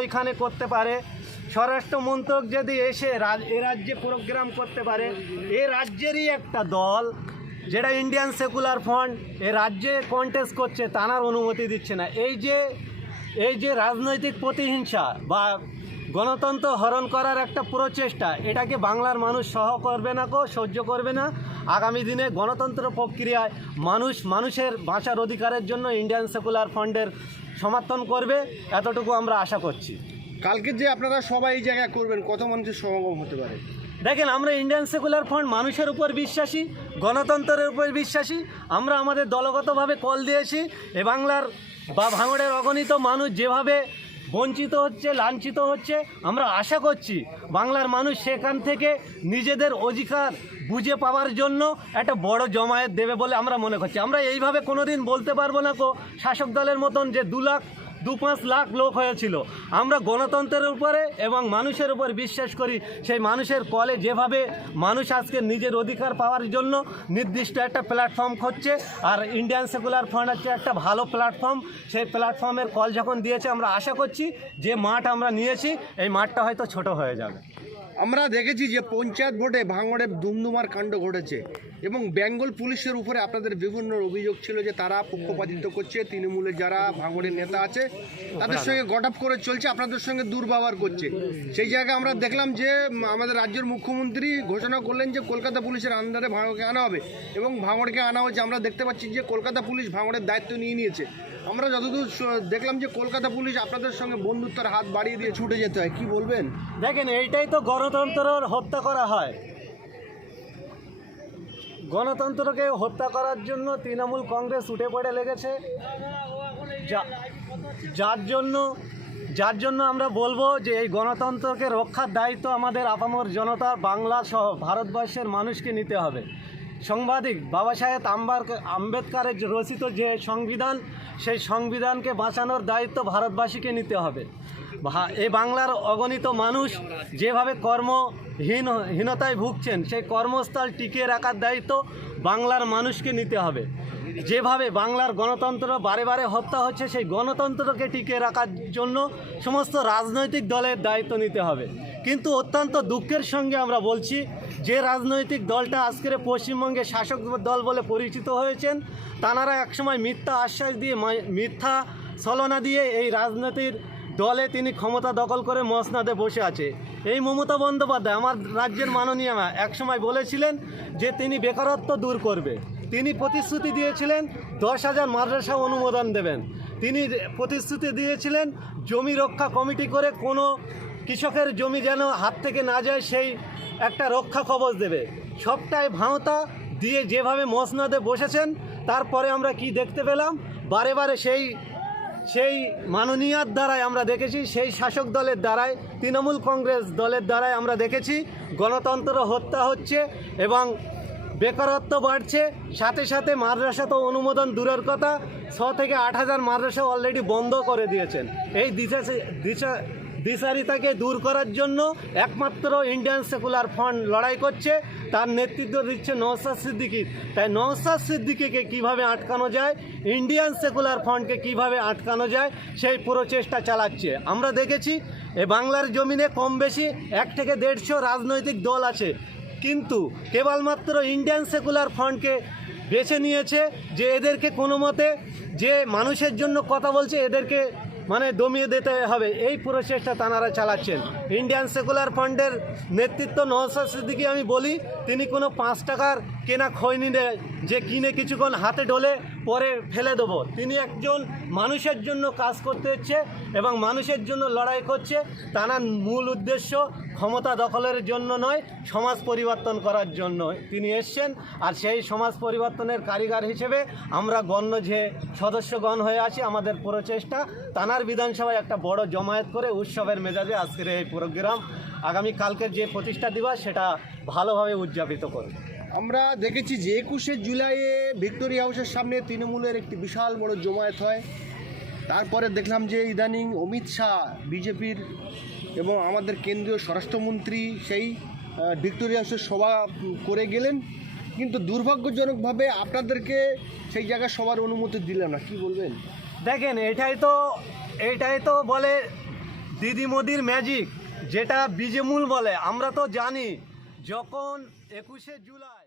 ওইখানে করতে পারে, স্বরাষ্ট্র মন্ত্রক যদি এসে এ রাজ্যে প্রোগ্রাম করতে পারে, এ রাজ্যেরই একটা দল যেটা ইন্ডিয়ান সেকুলার ফ্রন্ট এ রাজ্যে কন্টেস্ট করছে, তার অনুমতি দিচ্ছে না। এই যে রাজনৈতিক প্রতিহিংসা বা গণতন্ত্র হরণ করার একটা প্রচেষ্টা, এটাকে বাংলার মানুষ সহ্য করবে না। আগামী দিনে গণতন্ত্র প্রক্রিয়ায় মানুষের বাঁচার অধিকারের জন্য ইন্ডিয়ান সেকুলার ফ্রন্টের সমর্থন করবে, এতটুকু আমরা আশা করছি। কালকে যে আপনারা সবাই এই জায়গায় করবেন, কত মানুষের সমাগম হতে পারে? দেখেন, আমরা ইন্ডিয়ান সেকুলার ফ্রন্ট মানুষের উপর বিশ্বাসী, গণতন্ত্রের উপর বিশ্বাসী। আমরা আমাদের দলগতভাবে কল দিয়েছি। এ বাংলার বা ভাঙড়ের অগণিত মানুষ যেভাবে বঞ্চিত হচ্ছে, লাঞ্ছিত হচ্ছে, আমরা আশা করছি বাংলার মানুষ সেখান থেকে নিজেদের অধিকার বুঝে পাওয়ার জন্য একটা বড় জমায়েত দেবে বলে আমরা মনে করছি। আমরা এইভাবে কোনোদিন বলতে পারবো না শাসক দলের মতন যে 2-5 লাখ লোক হয়েছিল। আমরা গণতন্ত্রের উপরে এবং মানুষের উপর বিশ্বাস করি। সেই মানুষের কলে যেভাবে মানুষ আজকে নিজের অধিকার পাওয়ার জন্য নির্দিষ্ট একটা প্ল্যাটফর্ম খুঁজছে, আর ইন্ডিয়ান সেকুলার ফ্রন্ট হচ্ছে একটা ভালো প্ল্যাটফর্ম। সেই প্ল্যাটফর্মের কল যখন দিয়েছে, আমরা আশা করছি যে মাঠ আমরা নিয়েছি, এই মাঠটা হয়তো ছোট হয়ে যাবে। আমরা দেখেছি যে পঞ্চায়েত ভোটে ভাঙড়ে দুমদুমার কাণ্ড ঘটেছে এবং বেঙ্গল পুলিশের উপরে আপনাদের বিভিন্ন অভিযোগ ছিল যে তারা পক্ষপাতিত্ব করছে, তৃণমূলের যারা ভাঙড়ের নেতা আছে তাদের সঙ্গে গটাপ করে চলছে, আপনাদের সঙ্গে দুর্ব্যবহার করছে। সেই জায়গায় আমরা দেখলাম যে আমাদের রাজ্যের মুখ্যমন্ত্রী ঘোষণা করলেন যে কলকাতা পুলিশের আন্ডারে ভাঙড়কে আনা হবে এবং ভাঙড়কে আনা হয়েছে। আমরা দেখতে পাচ্ছি যে কলকাতা পুলিশ ভাঙড়ের দায়িত্ব নিয়ে নিয়েছে। আমরা যতদূর দেখলাম যে কলকাতা পুলিশ আপনাদের সঙ্গে বন্ধুত্বের হাত বাড়িয়ে দিয়ে ছুটে যেতে হয়, কি বলবেন? দেখেন, এইটাই তো গণতন্ত্রের হত্যা করা হয়। গণতন্ত্রকে হত্যা করার জন্য তৃণমূল কংগ্রেস উঠে পড়ে লেগেছে, যার জন্য আমরা বলবো যে এই গণতন্ত্রকে রক্ষার দায়িত্ব আমাদের আপামর জনতা, বাংলা সহ ভারতবর্ষের মানুষকে নিতে হবে। সাংবাদিক বাবা সাহেব আম্বেদকরের রচিত যে সংবিধান, সেই সংবিধানকে বাঁচানোর দায়িত্ব ভারতবাসীকে নিতে হবে। এই বাংলার অগণিত মানুষ যেভাবে কর্মহীনতায় ভুগছেন, সেই কর্মস্থল টিকিয়ে রাখার দায়িত্ব বাংলার মানুষকে নিতে হবে। যেভাবে বাংলার গণতন্ত্র বারে বারে হত্যা হচ্ছে, সেই গণতন্ত্রকে টিকিয়ে রাখার জন্য সমস্ত রাজনৈতিক দলের দায়িত্ব নিতে হবে। কিন্তু অত্যন্ত দুঃখের সঙ্গে আমরা বলছি, যে রাজনৈতিক দলটা আজকের পশ্চিমবঙ্গে শাসক দল বলে পরিচিত হয়েছেন, তাঁরা একসময় মিথ্যা আশ্বাস দিয়ে, মিথ্যা ছলনা দিয়ে এই রাজনীতির দলে তিনি ক্ষমতা দখল করে মসনদে বসে আছে। এই মমতা বন্দ্যোপাধ্যায়, আমার রাজ্যের মাননীয় একসময় বলেছিলেন যে তিনি বেকারত্ব দূর করবে। তিনি প্রতিশ্রুতি দিয়েছিলেন 10,000 মাদ্রাসা অনুমোদন দেবেন। তিনি প্রতিশ্রুতি দিয়েছিলেন জমি রক্ষা কমিটি করে কোনো কৃষকের জমি যেন হাত থেকে না যায়, সেই একটা রক্ষা কবচ দেবে। সবটাই ভাঁওতা দিয়ে যেভাবে মসনদে বসেছেন, তারপরে আমরা কি দেখতে পেলাম? বারে বারে সেই মাননীয়ার দ্বারাই আমরা দেখেছি, সেই শাসক দলের দ্বারাই, তৃণমূল কংগ্রেস দলের দ্বারাই আমরা দেখেছি গণতন্ত্র হত্যা হচ্ছে এবং বেকারত্ব বাড়ছে। সাথে সাথে মাদ্রাসা তো অনুমোদন দূরের কথা, 6 থেকে 8,000 মাদ্রাসা অলরেডি বন্ধ করে দিয়েছেন। এই দ্বিচারিতাকে দূর করার জন্য একমাত্র ইন্ডিয়ান সেকুলার ফ্রন্ট লড়াই করছে, তার নেতৃত্ব দিচ্ছে নওশাদ সিদ্দিকী। তাই নওশাদ সিদ্দিকীকে কীভাবে আটকানো যায়, ইন্ডিয়ান সেকুলার ফ্রন্টকে কীভাবে আটকানো যায়, সেই প্রচেষ্টা চালাচ্ছে। আমরা দেখেছি এ বাংলার জমিনে কম বেশি 1 থেকে 150 রাজনৈতিক দল আছে, কিন্তু কেবলমাত্র ইন্ডিয়ান সেকুলার ফ্রন্টকে বেছে নিয়েছে যে এদেরকে কোনো মতে, যে মানুষের জন্য কথা বলছে, এদেরকে দমিয়ে দিতে হবে। এই প্রচেষ্টা তাঁরা চালাচ্ছেন। ইন্ডিয়ান সেকুলার ফ্রন্টের নেতৃত্ব নওশাদ সিদ্দিকী, আমি বলি, তিনি কোনো 5 টাকার কেনা খৈনি নেয় যে কিনে কিছুক্ষণ হাতে ঢোলে পরে ফেলে দেবো। তিনি একজন মানুষের জন্য কাজ করতে হচ্ছে এবং মানুষের জন্য লড়াই করছে। তার মূল উদ্দেশ্য ক্ষমতা দখলের জন্য নয়, সমাজ পরিবর্তন করার জন্য তিনি এসছেন। আর সেই সমাজ পরিবর্তনের কারিগর হিসেবে আমরা গণ্য যে সদস্যগণ হয়ে আছি, আমাদের প্রচেষ্টা তানার বিধানসভায় একটা বড় জমায়েত করে উৎসবের মেজাজে আজকের এই প্রোগ্রাম, আগামী কালকের যে প্রতিষ্ঠা দিবস, সেটা ভালোভাবে উদযাপিত করব। আমরা দেখেছি যে 21শে জুলাইয়ে ভিক্টোরিয়া হাউসের সামনে তৃণমূলের একটি বিশাল বড় জমায়েত হয়। তারপরে দেখলাম যে ইদানিং অমিত শাহ, বিজেপির এবং আমাদের কেন্দ্রীয় স্বরাষ্ট্রমন্ত্রী সেই ভিক্টোরিয়া হাউসের সভা করে গেলেন, কিন্তু দুর্ভাগ্যজনকভাবে আপনাদেরকে সেই জায়গায় সবার অনুমতি দিলেন না, কি বলবেন? দেখেন, এইটাই তো বলে দিদি মোদির ম্যাজিক, যেটা বীজমূল বলে। আমরা তো জানি যখন 21শে জুলাই